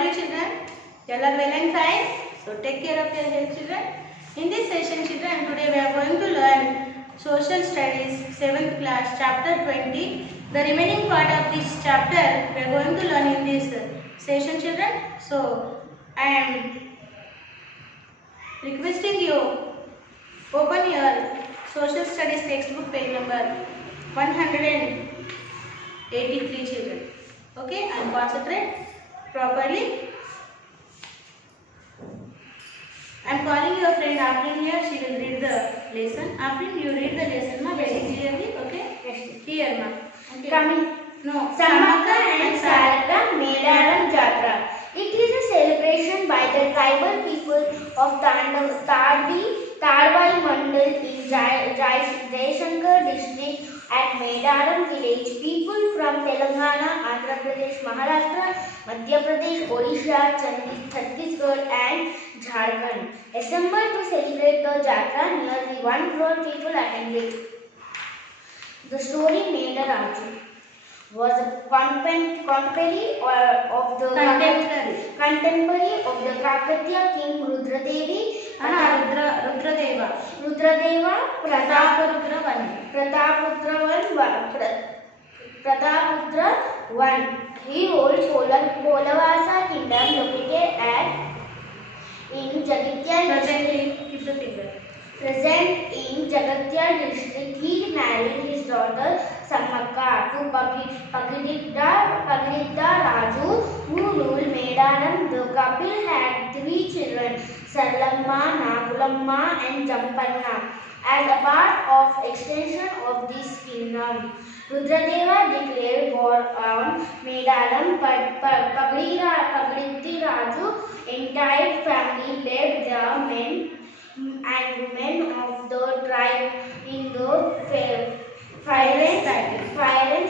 are you children? You all are well and fine? So take care of your health, children. In this session, children, today we are going to learn Social Studies 7th class chapter 20. The remaining part of this chapter we are going to learn in this session, children. So I am requesting you open your Social Studies textbook page number 183, children. Okay, and concentrate properly. I am calling your friend Afrin here. She will read the lesson. Afrin, you read the lesson ma very clearly. Okay? Yes. Here ma. Okay. Coming. No. Samakka and Saraka Medaram Jatra. It is a celebration by the tribal people of Tadwai Mandal in Jaishankar district at Medaram village. People from Telangana, Andhra Pradesh, Maharashtra, Madhya Pradesh, Odisha, Chhattisgarh and Jharkhand assembled to celebrate the Jatra. Nearly 1 crore people attended. The story Medaraju was a contemporary of the Kakatiya king Rudradeva Pratapudra I. He ruled Polavasa kingdom located in Jagatya present in Jagatya district. He married his daughter Samakka to Pagididda Raju, who ruled Medaram. The couple had 3 children, Sarlamma, Nagulamma and Jampanna. As a part of extension of this kingdom, Rudradeva declared war on Medaram, but Pagididda Raju entire family led their men and women of the tribe in the violent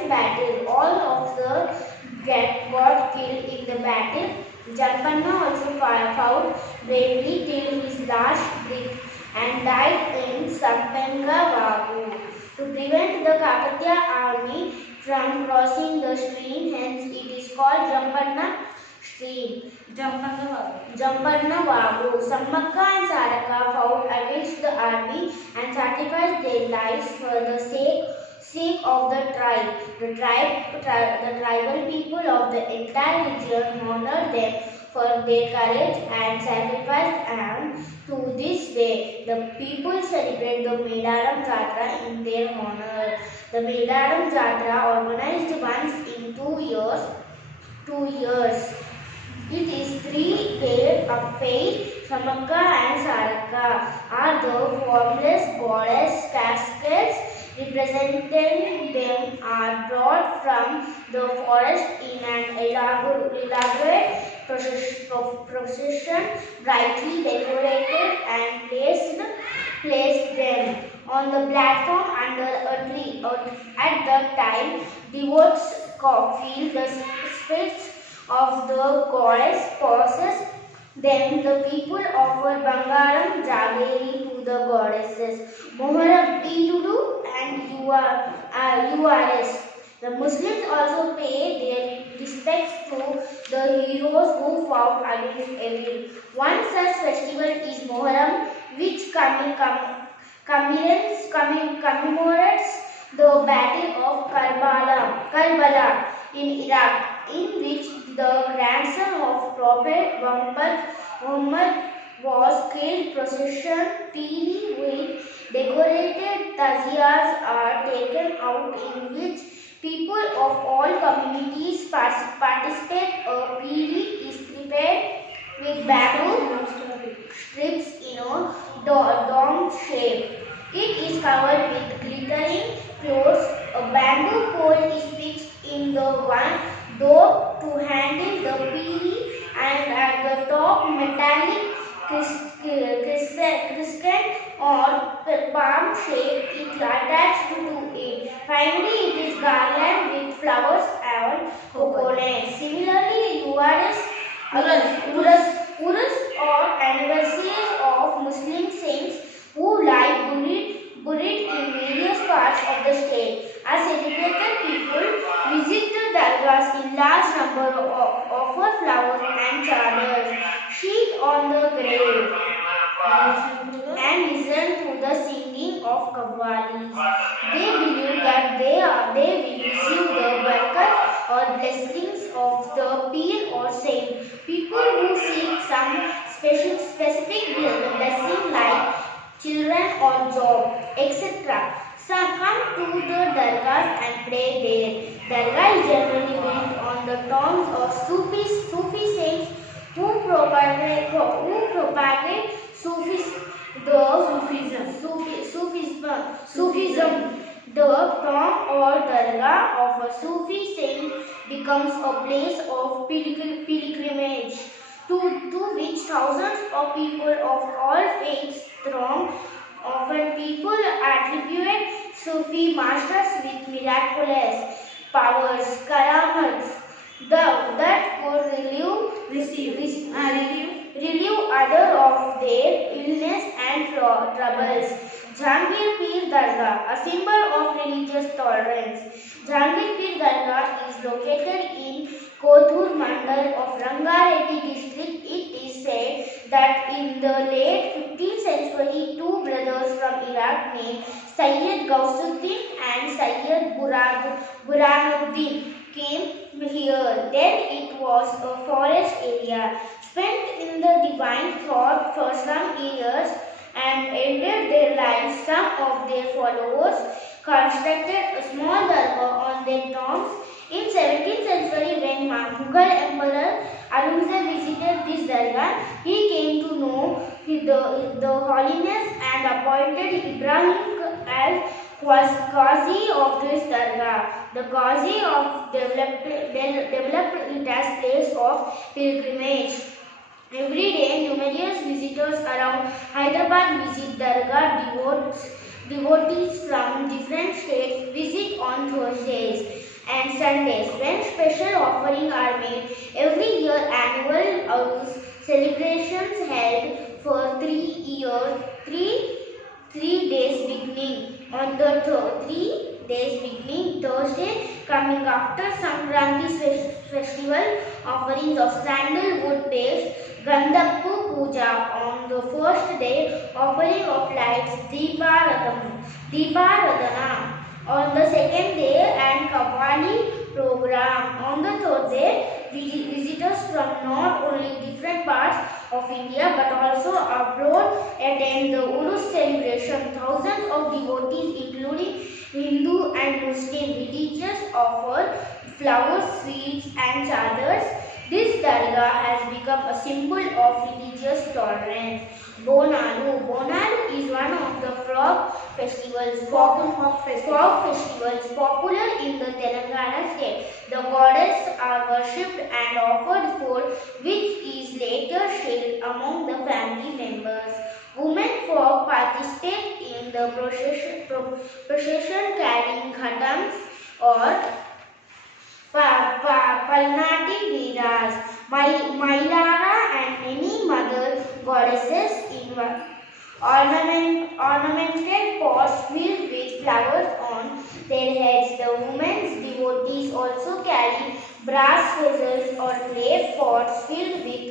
battle. All of them got killed in the battle. Jampanna also fought bravely till his last breath and died in Sampenga Vagu. To prevent the Kakatiya army from crossing the stream, hence it is called Jampanna stream. Jampanna Vagu. Samakka and Saraka fought against the army and sacrificed their lives for the sake of the tribe. The tribal people of the entire region honored them for their courage and sacrifice, and to this day the people celebrate the Medaram Jatra in their honor. The Medaram Jatra organized once in 2 years. It is 3-day affair. Samakka and Saraka are the formless goddess. Caskets representing them are brought from the forest in an elaborate procession, brightly decorated, and placed them on the platform under a tree. At that time, devotees feel the spirits of the goddess possess them. The people offer Bangaram Jageri to the goddesses, Moharabbidudu and URS. The Muslims also pay their respects to the heroes who fought against evil. One such festival is Muharram, which commemorates the Battle of Karbala in Iraq, in which the grandson of Prophet Muhammad was killed. Procession, TV with decorated taziyas are taken out, in which people of all communities participate. A PV is prepared with bamboo strips in a dome shape. It is covered with glittering clothes. A bamboo pole is fixed in the one door to handle the PV, and at the top metallic crescent or palm shape is attached to it. Finally, it is garlanded with flowers and coconut. Similarly, Urus or anniversaries of Muslim saints who lie buried in various parts of the state are celebrated. People visit the dargahs in large number, offer flowers and and listen to the singing of qawwalis. They believe that they will receive the barakat or blessings of the peer or saint. People who seek some specific blessing like children or job, etc. Some come to the dargahs and pray there. Dargah is generally built on the tombs of Sufi saints who propagate Sufism. The tomb or dargah of a Sufi saint becomes a place of pilgrimage to which thousands of people of all faiths throng. Often people attribute Sufi masters with miraculous powers, karamats, that could relieve other of their illness and troubles. Jahangir Pir Dargah, a symbol of religious tolerance. Jahangir Pir Dargah is located in Kothur Mandal of Rangareddy district. It is said that in the late 15th century, two brothers from Iraq named Sayyid Gausuddin and Sayyid Buranuddin came here. Then it was a forest area. Spent in the divine thought for some years and ended their lives, some of their followers constructed a small dargah on their tombs. In 17th century, when Mughal Emperor Aurangzeb visited this dargah, he came to know the holiness and appointed Ibrahim as Qazi of this dargah. The Qazi of developed it as place of pilgrimage. Every day, numerous visitors around Hyderabad visit dargah. Devotees from different states visit on Thursdays and Sundays when special offerings are made. Every year, annual Urus celebrations held for 3 days beginning on the 3 days beginning Thursday coming after Sankranti festival. Offerings of sandalwood paste, Gandhappu Puja on the first day, offering of lights, Deeparadana on the second day, and Qawwali program. On the third day, visitors from not only different parts of India but also abroad attend the Urus celebration. Thousands of devotees including Hindu and Muslim religious offer flowers, sweets and chadars. This dargah has become a symbol of religious tolerance. Bonalu. Bonalu is one of the folk festivals popular in the Telangana state. The goddess are worshipped and offered food, which is later shared among the family members. Women folk participate in the procession carrying ghatams or Palnati Veeras, Mailara and many mother goddesses in ornamented pots filled with flowers on their heads. The women's devotees also carry brass vessels or clay pots filled with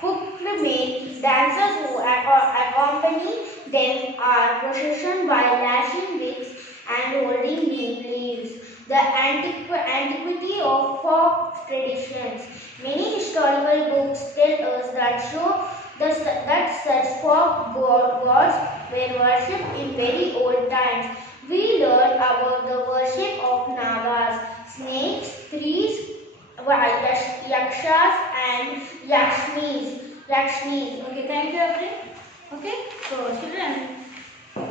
cooked meat. Dancers who accompany them are processioned by lashing wicks and holding neem leaves. The antiquity of folk traditions. Many historical books tell us that show that such folk gods were worshipped in very old times. We learn about the worship of Nagas, snakes, trees, yakshas and Lakshmis. Okay, thank you, everyone. Okay, so children,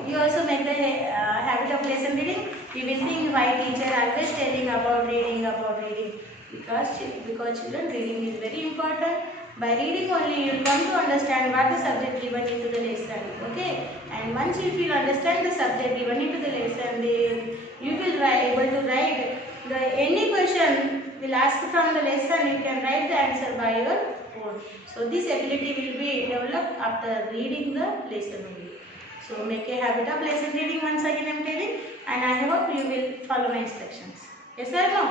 you also make the habit of lesson reading. You will think why teacher always telling about reading. Because children, reading is very important. By reading only, you will come to understand what the subject given into the lesson. Okay, and once you will understand the subject given into the lesson, you will able to write any question will ask from the lesson. You can write the answer by your own. So this ability will be developed after reading the lesson only. So make a habit of lesson reading once again I am telling, and I hope you will follow my instructions. Yes or no?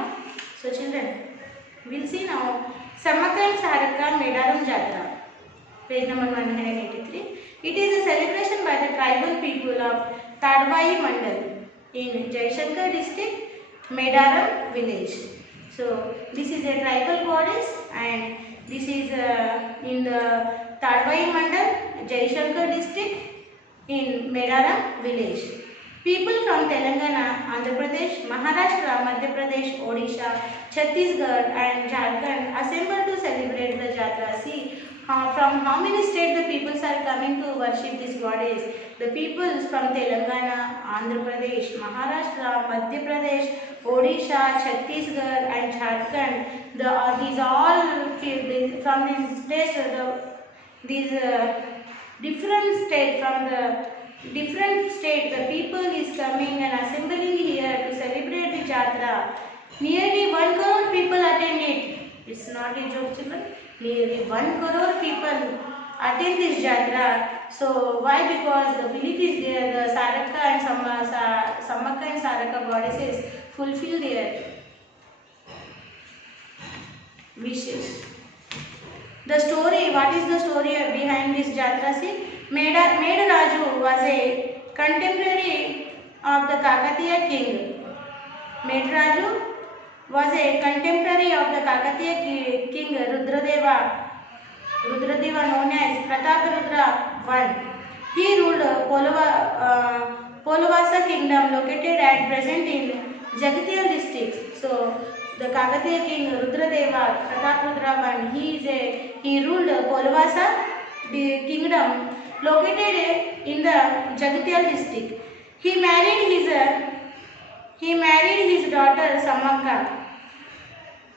So children, we'll see now. Sammakam Saraka Medaram Jatra. page number 183. It is a celebration by the tribal people of Tadwai Mandal in Jaishankar district, Medaram village. So this is a tribal goddess, and this is in the Tadwai Mandal, Jaishankar district in Medaram village. People from Telangana, Andhra Pradesh, Maharashtra, Madhya Pradesh, Odisha, Chhattisgarh and Jharkhand assemble to celebrate the Jatra. See from how many states the peoples are coming to worship this goddess. The peoples from Telangana, Andhra Pradesh, Maharashtra, Madhya Pradesh, Odisha, Chhattisgarh and Jharkhand. These all from these places, these different states from the different state, the people is coming and assembling here to celebrate the Jatra. Nearly 1 crore people attend it. It's not a joke, children. Nearly 1 crore people attend this Jatra. So why? Because the belief is there, the Saraka and Sammaka and Saraka goddesses fulfill their wishes. The story, what is the story behind this Jatra? See, Medaraju was a contemporary of the Kakatiya king. Medaraju was a contemporary of the Kakatiya king Rudradeva known as Prataparudra I. He ruled Polavasa kingdom located at present in Jagatiyal district. So the Kakatiya king Rudradeva Prataparudra I, he ruled Polavasa the kingdom located in the Jagatiyal district. He married his daughter Sammaka.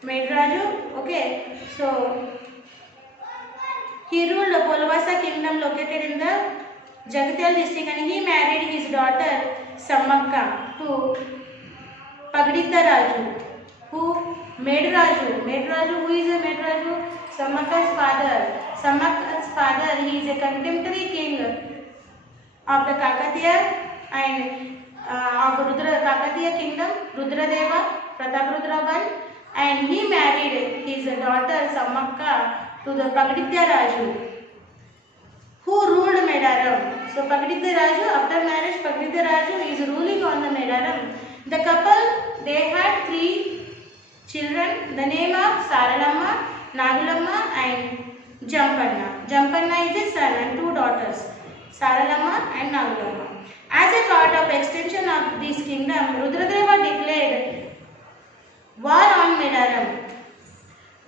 Medaraju, okay. So he ruled the Polavasa kingdom located in the Jagatiyal district, and he married his daughter Sammaka to Pagditha Raju. Who? Medaraju. Medaraju, who is a Medaraju? Sammaka's father. Sammaka's father, he is a contemporary king of the Kakatiya and of Kakatiya kingdom, Rudradeva, Prataparudra I, and he married his daughter Sammaka to the Pagditha Raju, who ruled Medaram. So Pagditha Raju, after marriage, Pagditha Raju is ruling on the Medaram. The couple, they had 3 children. The name of Saralamma, Nagulamma and Jampanna. Jampanna is a son and 2 daughters, Saralamma and Nagulamma. As a part of extension of this kingdom, Rudradeva declared war on Medaram.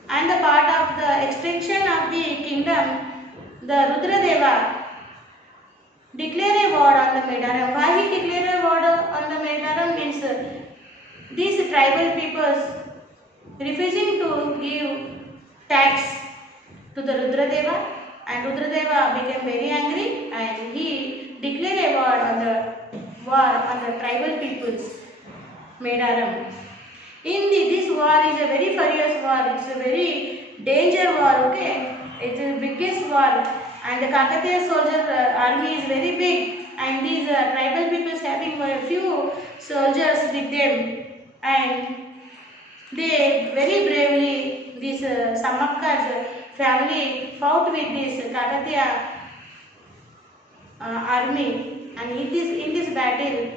And the part of the extension of the kingdom, the Rudradeva declared a war on the Medaram. Why he declared a war on the Medaram means these tribal peoples refusing to give tax to the Rudradeva, and Rudradeva became very angry and he declared a war on the tribal peoples, Medaram. This war is a very furious war. It's a very danger war. Okay, it's the biggest war, and the Kakatiya soldier army is very big, and these tribal peoples having a few soldiers with them, and they very bravely, this Sammaka's family fought with this Kakatiya army, and in this battle,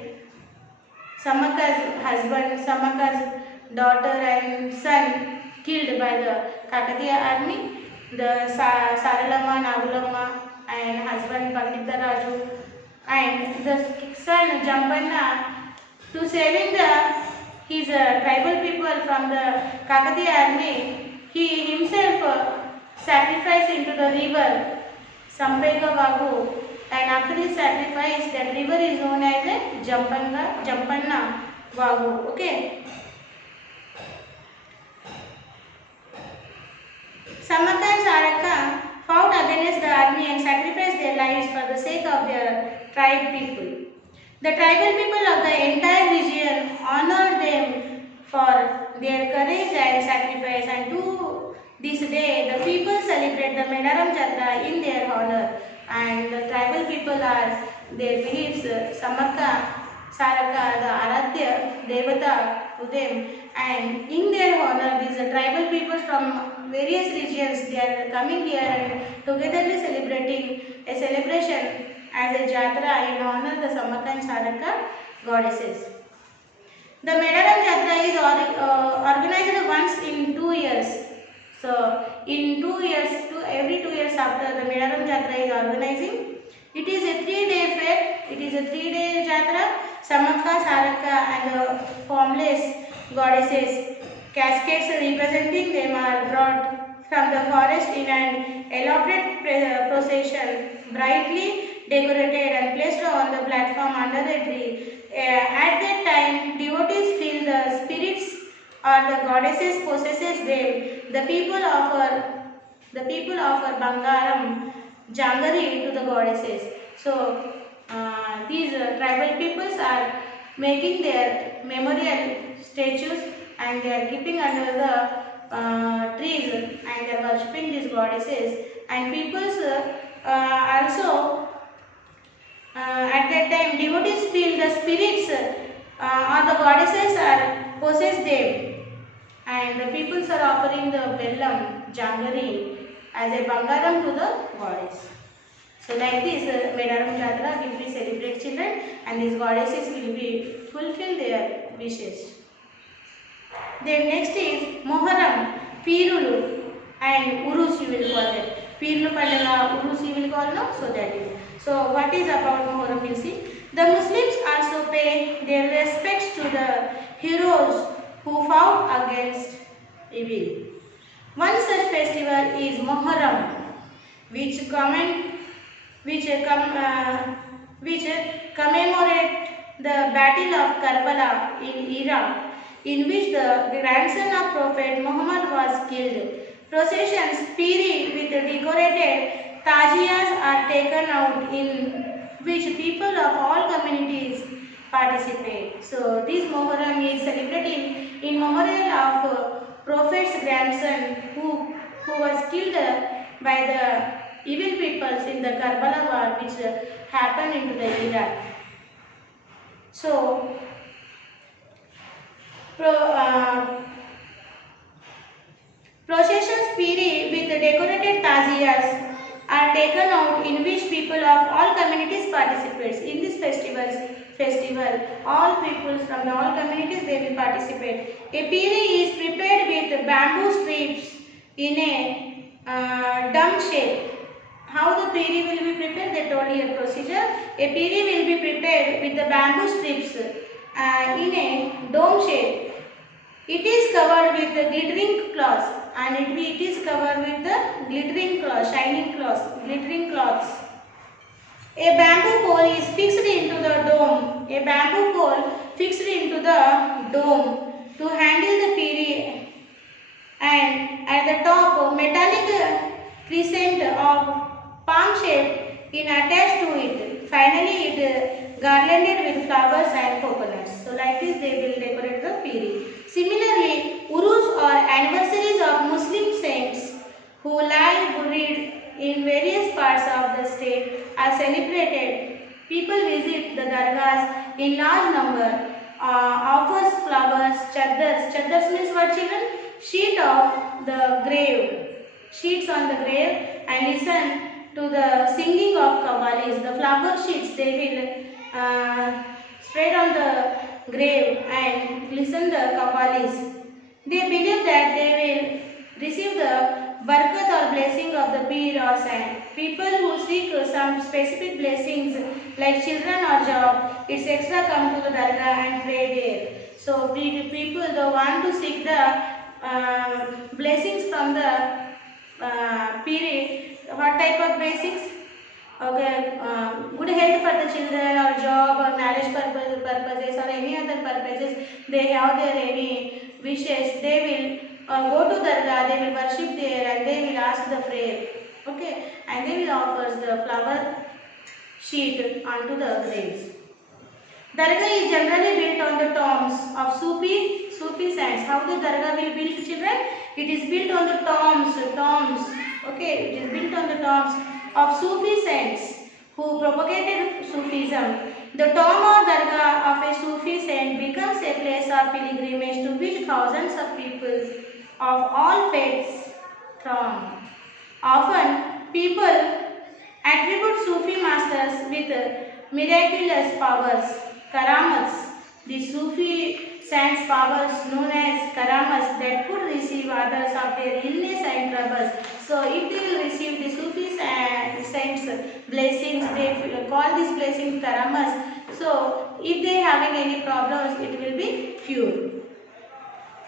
Sammaka's husband, Sammaka's daughter and son killed by the Kakatiya army. The Saralamma, Nagulamma and husband Pagditha Raju and the son Jampanna, to saving his tribal people from the Kakatiya army, he himself sacrificed into the river Sampega Vagu, and after his sacrifice, that river is known as a Jampanna Vagu. Okay. Sammaka and Saraka fought against the army and sacrificed their lives for the sake of their tribe people. The tribal people of the entire region honored them for their courage and sacrifice, and to this day the people celebrate the Medaram Jatra in their honor, and the tribal people are their beliefs Sammaka, Saraka, the Aradhya Devata to them, and in their honor these tribal people from various regions, they are coming here and togetherly celebrating a celebration as a Jatra in honor the Samakka and Saraka goddesses. The Medaram Jatra is organized once in 2 years. So, in 2 years, every 2 years after the Medaram Jatra is organizing. It is a 3-day fair. It is a 3-day Jatra. Samakka, Saraka and the formless goddesses. Cascades representing them are brought from the forest in an elaborate procession, brightly decorated and placed on the platform under the tree. At that time, devotees feel the spirits or the goddesses possesses them. The people offer Bangaram, Jangari to the goddesses. So, these tribal peoples are making their memorial statues and they are keeping under the trees and they are worshipping these goddesses. And peoples also at that time devotees feel the spirits or the goddesses are possess them, and the peoples are offering the Bellam, Jangari as a Bangaram to the goddess. So like this Medaram Jatra will be celebrate children and these goddesses will be fulfill their wishes. Then next is Moharam, Pirulu and Urus you will call it. Pirulu Pandaga, Urus you will call no? So that is. So what is about Moharam you see? The Muslims also pay their respects to the heroes who fought against evil. One such festival is Moharam, which commemorate the Battle of Karbala in Iraq, in which the grandson of Prophet Muhammad was killed. Processions, piri with decorated tajiyas are taken out in which people of all communities participate. So this Moharram is celebrating in memorial of Prophet's grandson who was killed by the evil peoples in the Karbala war which happened into the Iraq. So processions piri with decorated taziyas are taken out in which people of all communities participates. In this festival, all people from all communities they will participate. A piri is prepared with bamboo strips in a dome shape. How the piri will be prepared? They told here procedure. A piri will be prepared with the bamboo strips in a dome shape. It is covered with the glittering cloths and it is covered with the glittering cloths, shining cloths, glittering cloths. A bamboo pole is fixed into the dome. A bamboo pole fixed into the dome to handle the piri, and at the top metallic crescent of palm shape is attached to it. Finally, it garlanded with flowers and coconuts. So like this they will decorate the piri. Similarly, urus or anniversaries of Muslim saints who lie buried in various parts of the state are celebrated. People visit the dargahs in large number, offers flowers, chaddars. Chaddars means what children? Sheet of the grave, sheets on the grave, and listen to the singing of qawwalis. The flower sheets they will spread on the grave and listen the qawwalis. They believe that they will receive the barakat or blessing of the pir or saint. People who seek some specific blessings like children or job, it's extra come to the dargah and pray there. So people they want to seek the blessings from the pir. What type of blessings? Okay, good health for the children or job or marriage purposes or any other purposes. They have their any wishes. They will go to dargah, they will worship there and they will ask the prayer. Okay, and they will offer the flower sheet onto the graves. Dargah is generally built on the tombs of Sufi saints. How the dargah will build children? It is built on the tombs. Okay, it is built on the tombs of Sufi saints who propagated Sufism. The tomb or dargah of a Sufi saint becomes a place of pilgrimage to which thousands of people of all faiths throng. Often, people attribute Sufi masters with miraculous powers, karamats. The Sufi saints' powers known as karamats that could receive others of their illness and troubles. So, if they will receive the Sufi saints' blessings, they call these blessings karamats. So, if they having any problems, it will be cured.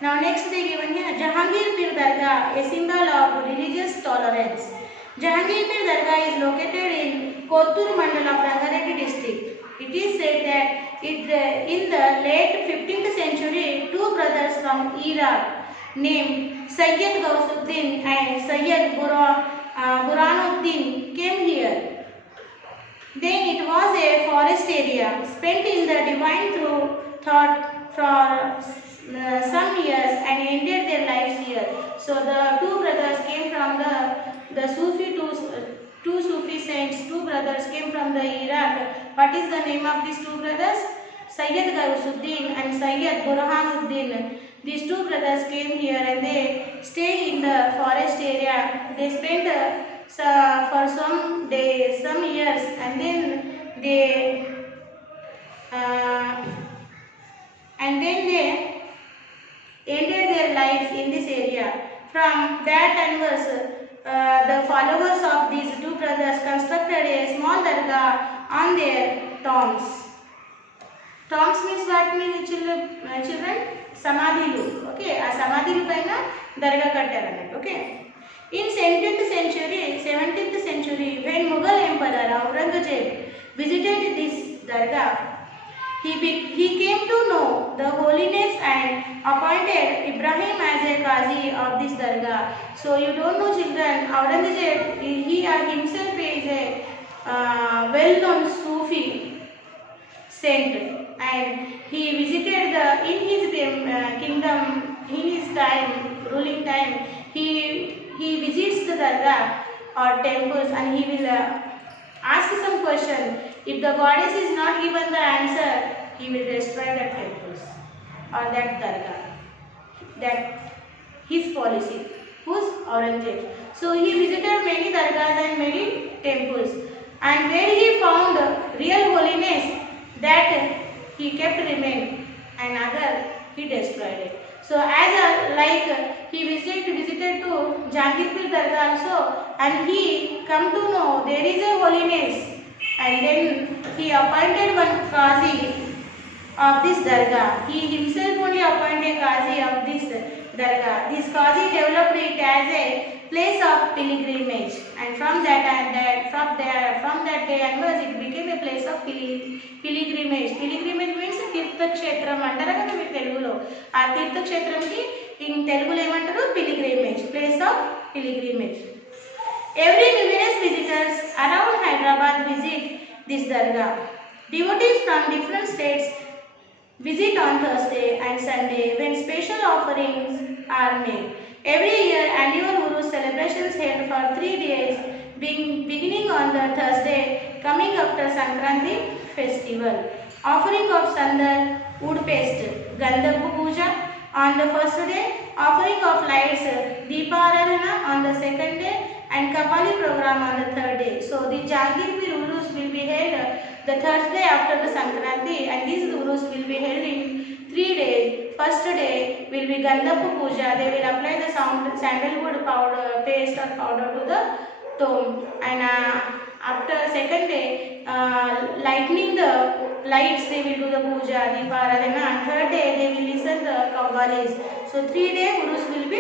Now next they given here Jahangir Pir Dargah, a symbol of religious tolerance. Jahangir Pir Dargah is located in Kottur Mandal of Rangareddy district. It is said that in the late 15th century, two brothers from Iraq named Sayyid Gausuddin and Sayyid Buranuddin came here. Then it was a forest area spent in the divine thought for some years and ended their lives here. So the two brothers came from the Sufi two Sufi saints. Two brothers came from the Iraq. What is the name of these two brothers? Sayyid Gausuddin and Sayyid Burhanuddin. These two brothers came here and they stayed in the forest area. They spent for some days, some years, and then they ended their lives in this area. From that onwards, the followers of these two brothers constructed a small dargah on their tombs. Tombs means what means children? Samadhilu. Okay, a samadhilu paina dargah kattaru. Okay. In 17th century, when Mughal Emperor Aurangzeb visited this dargah, he came to know the holiness and appointed Ibrahim as a Qazi of this dargah. So you don't know children, Aurangzeb, he himself is a well-known Sufi saint, and he visited in his kingdom, in his time, ruling time, he visits the dargah or temples and he will ask some question. If the goddess is not given the answer, he will destroy that temples or that dargah. That his policy. Whose? Aurangzeb. So he visited many dargahs and many temples, and where he found real holiness, that he kept remain, and other he destroyed it. So as he visited to Jahangir Pir Dargah also, and he come to know there is a holiness, and then he appointed one Qazi of this dargah. He himself only appointed Qazi of this dargah. This Qazi developed it as a place of pilgrimage, and from that day onwards it became a place of pilgrimage. Pilgrimage means తీర్థ క్షేత్రం అంటారు కదా మీరు తెలుగులో. ఆ తీర్థ క్షేత్రంకి in తెలుగులో ఏమంటారు? Pilgrimage, place of pilgrimage. Every numerous visitors around Hyderabad visit this dargah. Devotees from different states visit on Thursday and Sunday when special offerings are made. Every year, annual Urus celebrations held for 3 days, beginning on the Thursday coming after Sankranti festival. Offering of Sandal, wood paste, Gandhapu Puja on the first day, offering of lights, Deeparadhana on the second day, and Kapali program on the third day. So the Jahangir Pir Urus will be held the Thursday after the Sankranti, and these Urus will be held in 3 days. First day will be Gandhapu Puja. They will apply the sandalwood powder, paste or powder to the tomb, and after second day, lightning the lights, they will do the puja, Deeparadhana, and third day they will listen the Qawwalis. So 3 days Urus will be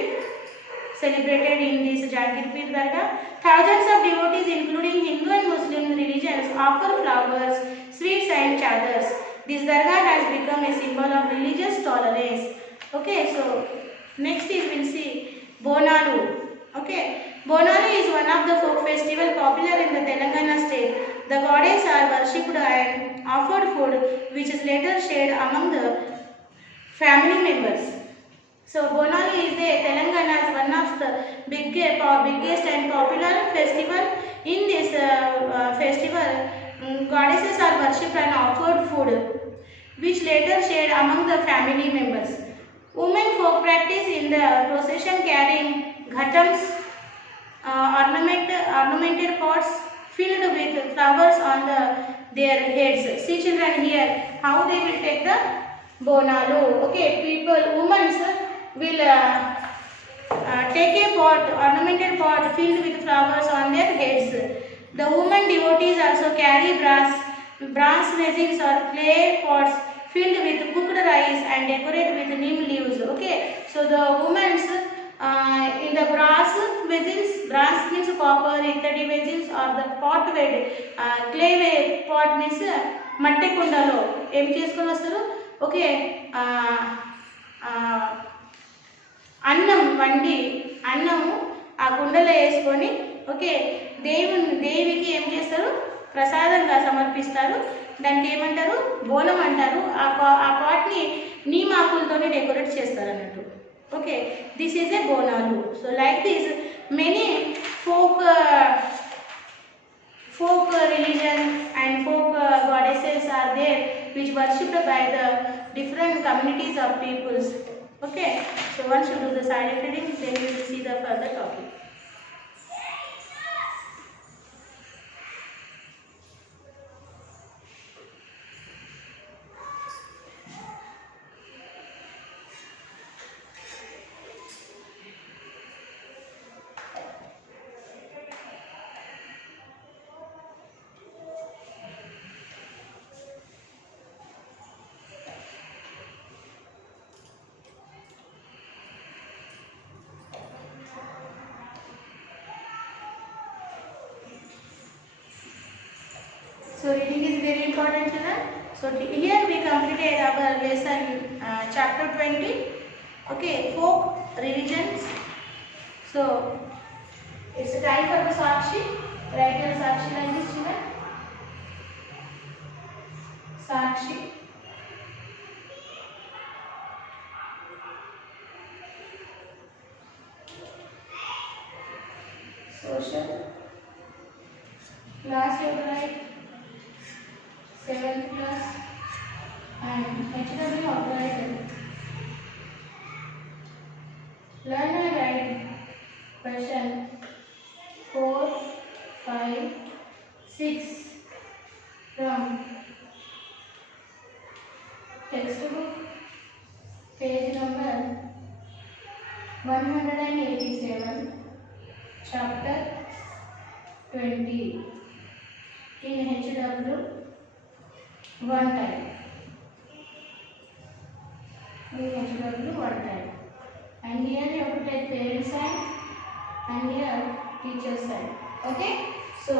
celebrated in this Jahangir Pir Dargah. Thousands of devotees, including Hindu and Muslim religions, offer flowers, sweets and chadars. This dargah has become a symbol of religious tolerance. Okay, so next is we'll see Bonalu. Okay, Bonalu is one of the folk festival popular in the Telangana state. The goddess are worshipped and offered food, which is later shared among the family members. So Bonalu is Telangana's one of the biggest and popular festival. In this festival, goddesses are worshipped and offered food, which later shared among the family members. Women folk practice in the procession carrying ghatams flowers on their heads. See children here how they will take the bonalu. Okay, women will take a pot, ornamented pot filled with flowers on their heads. The women devotees also carry brass vessels or clay pots filled with cooked rice and decorated with neem leaves. Okay, so the women's in the brass vessels, brass means copper, ittadi vessels or the pot weighed clay pot means మట్టి కుండలో ఏం చేసుకొని వస్తారు. Okay, అన్నం వండి అన్నము ఆ కుండలో వేసుకొని ఓకే దేవికి ఏం చేస్తారు, ప్రసాదంగా సమర్పిస్తారు. దానికి ఏమంటారు, బోనం అంటారు. ఆ పాట్ని నీమాకులతోనే డెకరేట్ చేస్తారు అన్నట్టు. Okay, this is a Bonalu. So like this many folk religion and folk goddesses are there which worshipped by the different communities of peoples. Okay, so once you do the silent reading, then you will see the further topic. So reading is very important, children. So here we completed our lesson chapter 20. Okay, folk religions. So it's time for the Sakshi. Write your Sakshi language, children. Sakshi. Social. Class you write 7th class and HW operated. Learn and write question 4, 5, 6 from textbook page number 187, chapter 20 in HW one time. In HW one time. And here you have to take parent sign and here teacher sign. Okay? So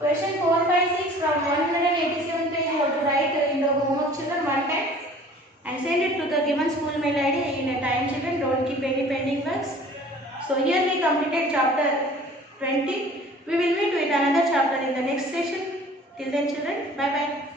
question 4, 5, 6 from 187 page you have to write in the homework, children, one time and send it to the given school mail ID in a time, children. Don't keep any pending works. So here we completed chapter 20. We will meet with another chapter in the next session. Till then, children, bye bye.